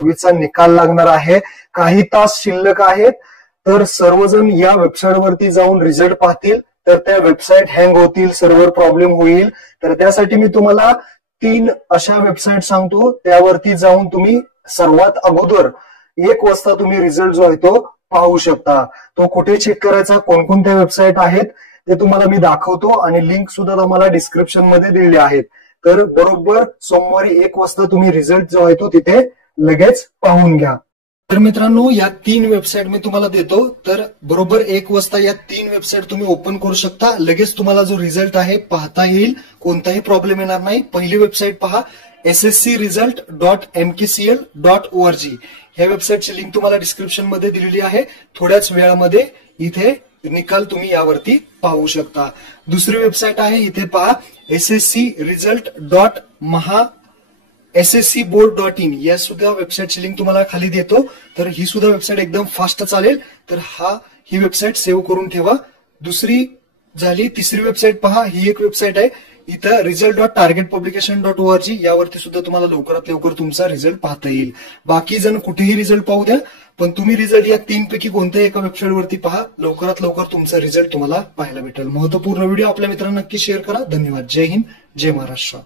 चा निकाल लागणार आहे. काही तास शिल्लक आहेत, तर सर्वजण या वेबसाईटवरती जाऊन रिझल्ट पाहतील. तर त्या वेबसाईट हँग होतील, सर्व्हर प्रॉब्लेम होईल. तर त्यासाठी मी तुम्हाला 3 अशा वेबसाईट सांगतो, त्यावरती जाऊन तुम्ही सर्वात अगोदर 1 वाजता तुम्ही रिझल्ट जो आहे तो पाहू शकता. तो कुठे चेक करायचा, कोणकोणत्या वेबसाईट आहेत ते तुम्हाला मी दाखवतो आणि लिंक सुद्धा तुम्हाला डिस्क्रिप्शन मध्ये दिलेली आहेत. तर बरोबर सोमवारी 1 वाजता तुम्ही रिझल्ट जो आहे तो तिथे लगेच पाहून घ्या. तर मित्रांनो, या 3 वेबसाईट मी तुम्हाला देतो. तर बरोबर 1 वाजता या 3 वेबसाईट तुम्ही ओपन करू शकता. लगेच तुम्हाला जो रिझल्ट आहे पाहता येईल, कोणताही प्रॉब्लेम येणार नाही. पहिली वेबसाईट पहा, sscresult.mkcl.org. ह्या वेबसाईटची लिंक तुम्हाला डिस्क्रिप्शन मध्ये दिलेली आहे. थोड्याच वेळामध्ये इथे निकाल तुम्ही यावरती पाहू शकता. दुसरी वेबसाईट आहे, इथे पहा, sscresult.sscboard.in. या सुद्धा वेबसाईटची लिंक तुम्हाला खाली देतो. तर ही सुद्धा वेबसाईट एकदम फास्ट चालेल. तर ही वेबसाईट सेव्ह करून ठेवा. दुसरी झाली. तिसरी वेबसाईट पहा, ही एक वेबसाईट आहे, इथं result.targetpublication.org. यावरती सुद्धा तुम्हाला लवकरात लवकर तुमचा रिझल्ट पाहता येईल. बाकी जण कुठेही रिझल्ट पाहू द्या, पण तुम्ही रिझल्ट या 3 पैकी कोणत्याही एका वेबसाईटवरती पहा. लवकरात लवकर तुमचा रिझल्ट तुम्हाला पाहायला भेटेल. महत्वपूर्ण व्हिडिओ आपल्या मित्रांना नक्की शेअर करा. धन्यवाद. जय हिंद, जय महाराष्ट्र.